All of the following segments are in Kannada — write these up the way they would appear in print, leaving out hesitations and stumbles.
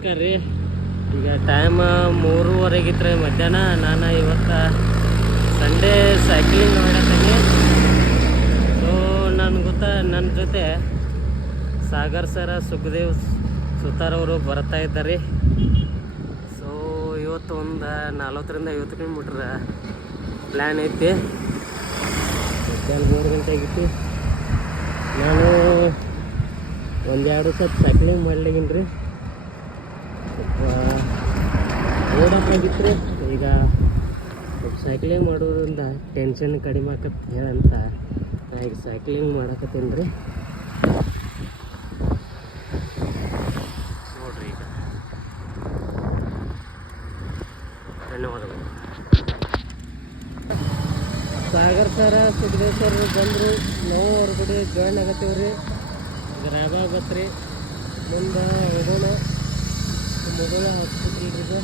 ನಮಸ್ಕಾರ ರೀ. ಈಗ ಟೈಮ್ 3:30 ಮಧ್ಯಾಹ್ನ. ನಾನು ಇವತ್ತು ಸಂಡೇ ಸೈಕ್ಲಿಂಗ್ ಮಾಡತ್ತೀನಿ. ಸೊ ನನಗೆ ಗೊತ್ತಾ, ನನ್ನ ಜೊತೆ ಸಾಗರ್ ಸರ, ಸುಖದೇವ್ ಸುತಾರವರು ಬರ್ತಾ ಇದ್ದಾರೆ. ಸೊ ಇವತ್ತು ಒಂದು 40-50 ಕಿಲೋಮೀಟ್ರ್ ಪ್ಲ್ಯಾನ್ ಐತಿ. ಮಧ್ಯಾಹ್ನ 3 ಗಂಟೆ ಆಗಿತ್ತು. ನಾನು ಒಂದೆರಡು ಸತಿ ಸೈಕ್ಲಿಂಗ್ ಮಾಡ್ಲಿಗಿನ್ ರೀ. ಓಡೋಕ್ಕಾಗಿತ್ತು ರೀ. ಈಗ ಸೈಕ್ಲಿಂಗ್ ಮಾಡೋದ್ರಿಂದ ಟೆನ್ಷನ್ ಕಡಿಮೆ ಆಕತ್ತೆ ಹೇಳಂತ ನಾ ಈಗ ಸೈಕ್ಲಿಂಗ್ ಮಾಡಕತ್ತೀನಿ ರೀ. ನೋಡ್ರಿ, ಈಗ ಧನ್ಯವಾದಗಳು. ಸಾಗರ್ ಸರ, ಸುಖದೇವ್ ಸರ್ ಬಂದರು. ನಾವು ಅವ್ರ ಕಡೆ ಜಾಯ್ನ್ ಆಗತ್ತೀವಿ ರೀ. ಈಗ ರಾಬಾ ಬತ್ರಿ, ಮುಂದೆ ಹೋಗೋಣ. ಮೊದಲ ಹಾಸ್ಪಿಟಲ್ರಿಗೆ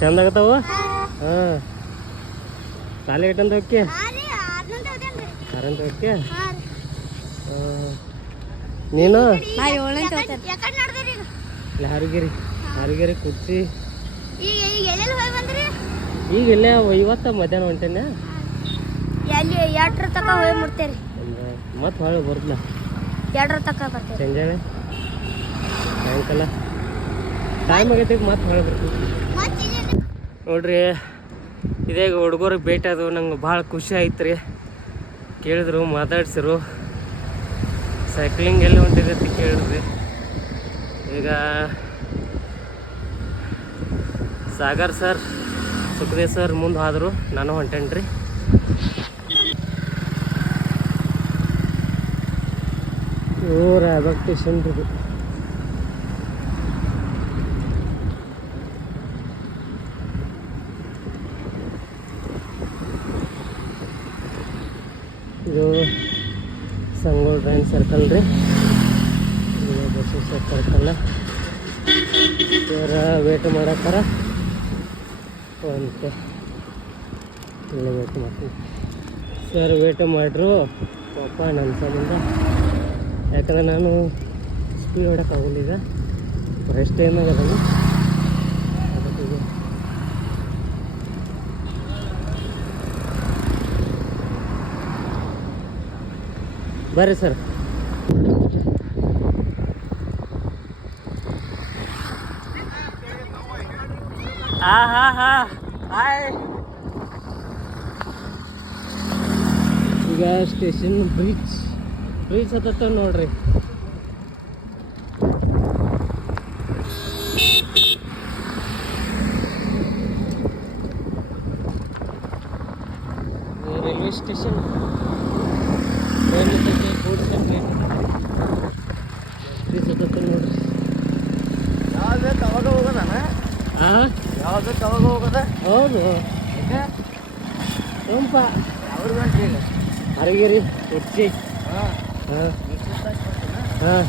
ಚಂದ ಆಗತ್ತವ. ಹಾಂ, ಖಾಲಿ ಇಟ್ಟಂತ ಹೋಗಿ ಕರೆಂಟ್ ಹೋಗಿ. ನೀನು ಹಾರಿಗೆರಿ ಕುರ್ಚಿ ಈಗ ಇಲ್ಲೇ ಇವತ್ತ ಮಧ್ಯಾಹ್ನ ಹೊಂಟೇನೆ. ಮತ್ತೆ ಹೊಳೆ ಬರ್ತಲ್ಲ, 2 ತನಕ ಬರ್ತೇವೆ. ಸಂಜೆ ಸಾಯಂಕಾಲ ಟೈಮ್ ಆಗೈತಿ, ಮತ್ತೆ ಹೊಳೆ ಬರ್ತೀವಿ ನೋಡ್ರಿ. ಇದೇ ಹುಡುಗರಿಗೆ ಭೇಟಿ ಅದು ನಂಗೆ ಭಾಳ ಖುಷಿ ಆಯ್ತು ರೀ. ಕೇಳಿದ್ರು, ಮಾತಾಡ್ಸಿರು, ಸೈಕ್ಲಿಂಗ್ ಎಲ್ಲಿ ಹೊಂಟಿದೆ ಅಂತ ಕೇಳಿದ್ರಿ. ಈಗ ಸಾಗರ್ ಸರ್, ಸುಖದೇವ್ ಸರ್ ಮುಂದೆ ಹೋದರು, ನಾನು ಹೊಂಟೇನಿ ರೀ. ರಾಯಬಾಗ್ ಸ್ಟೇಷನ್ ರೀ ಇದು. ಇದು ಸಂಗೋಳ ಟ್ರೈನ್ ಸರ್ಕಲ್ ರೀ. ಬಸ್ ಸರ್ಕಲ್ ಇವ್ರ ವೇಟ್ ಮಾಡತ್ತಾರ. ಅಂತ ಇಲ್ಲ ವೇಟ್ ಮಾಡ್ತೀನಿ ಸರ್, ವೇಟ್ ಮಾಡ್ರು ಪಾಪ ನನ್ನ ಸಂಬಂಧ. ಯಾಕಂದ್ರೆ ನಾನು ಸ್ಪೀಡ್ ಹೊಡೋಕ್ಕಾಗಲ್ಲ. ಈಗ ರೆಸ್ಟ್ ಏನಾಗದಲ್ಲ ಅದಕ್ಕೆ. ಬರ್ರಿ ಸರ್. ಹಾಯ್. ಈಗ ಸ್ಟೇಷನ್ ಬ್ರಿಡ್ಜ್ ಹತ್ತ ನೋಡ್ರಿ. ರೈಲ್ವೆ ಸ್ಟೇಷನ್ ಬ್ರಿಡ್ಜ್ ಹತ್ತ ನೋಡ್ರಿ. ಯಾವ್ದು ಅವಾಗ ಹೋಗೋದ? ಯಾವ್ದು ಅವಾಗ ಹೋಗೋದ? ಹೌದು, ತುಂಬ ಅವ್ರ ಗಂಟೆಗೆ ಹರಿಗಿರಿ ಕುರ್ಚಿ. ಹಾಂ ಹಾಂ ಹಾಂ.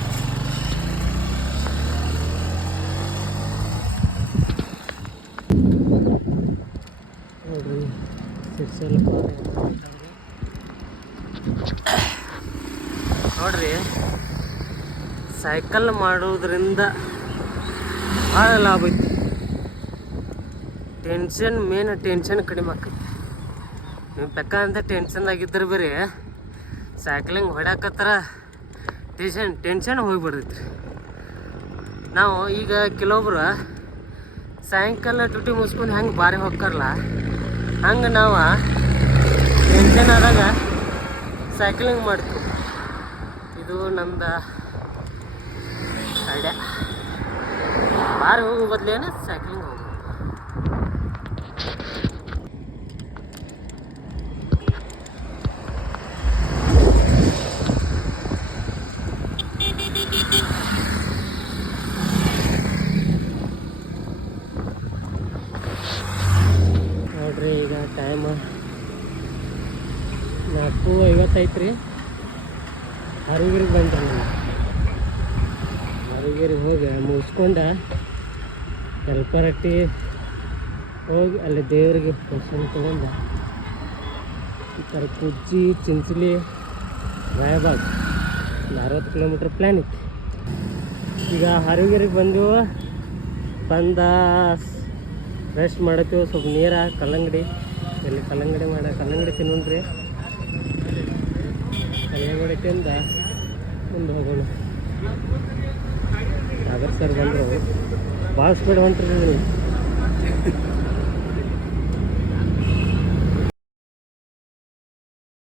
ನೋಡ್ರಿ, ಸಿಕ್ಸಲ್ಲಿ ನೋಡ್ರಿ. ಸೈಕಲ್ ಮಾಡೋದ್ರಿಂದ ಭಾಳ ಲಾಭ ಐತಿ. ಮೇನ್ ಟೆನ್ಷನ್ ಕಡಿಮೆ ಆಕೈತಿ. ನೀವು ಬೇಕಂತ ಟೆನ್ಷನ್ದಾಗಿದ್ದರೆ ಬೇರೆ ಸೈಕ್ಲಿಂಗ್ ಹೊಡ್ಯಾಕತ್ತಾರ ಟೆನ್ಷನ್ ಹೋಗಿಬಿಡ್ತೈತಿ ರೀ. ನಾವು ಈಗ ಕೆಲವೊಬ್ರು ಸಾಯಂಕಾಲ ಡ್ಯೂಟಿ ಮುಗಿಸ್ಕೊಂಡು ಹೆಂಗೆ ಬಾರಿ ಹೋಗ್ತಾರಲ್ಲ, ಹಂಗೆ ನಾವು ಟೆನ್ಷನ್ ಆದಾಗ ಸೈಕ್ಲಿಂಗ್ ಮಾಡ್ತೀವಿ. ಇದು ನಮ್ದು ಐಡಿಯಾ. ಬಾರಿ ಹೋಗೋ ಬದಲೇನೆ ಸೈಕ್ಲಿಂಗ್ ಹೋಗೋದು. ನೋಡ್ರಿ, ಈಗ ಟೈಮ್ 4:50 ರೀ. ಹರಿಗಿರಿಗೆ ಬಂದೆ ನಾನು. ಹರಿಗಿರಿಗೆ ಹೋಗಿ ಮುಗಿಸ್ಕೊಂಡು ಕಲ್ಪರಟ್ಟಿ ಹೋಗಿ ಅಲ್ಲಿ ದೇವರಿಗೆ ದರ್ಶನ ತೊಗೊಂಡು ಈ ಥರ ಕುರ್ಚಿ, ಚಿಂಚಲಿ, ರಾಯಬಾಗ್ ಒಂದು 60 ಕಿಲೋಮೀಟ್ರ್ ಪ್ಲ್ಯಾನ್ ಇತ್ತು. ಈಗ ಹಾರಿಗೆರೆಗೆ ಬಂದೆವು. ಬಂದ ರೆಸ್ಟ್ ಮಾಡತ್ತೀವಿ. ಸ್ವಲ್ಪ ನೀರ ಕಲ್ಲಂಗಡಿ ಇಲ್ಲಿ ಕಲ್ಲಂಗಡಿ ತಿನ್ನೋಣ್ರಿ. ಕಲ್ಲಂಗಡಿ ತಿಂದ ಮುಂದೆ ಹೋಗೋಣ. ಸಾಗರ್ ಸರ್ ಬಂದರು. ಭಾಳ ಸ್ಪೀಡ್ ಹೊಂಟ್ರಿ.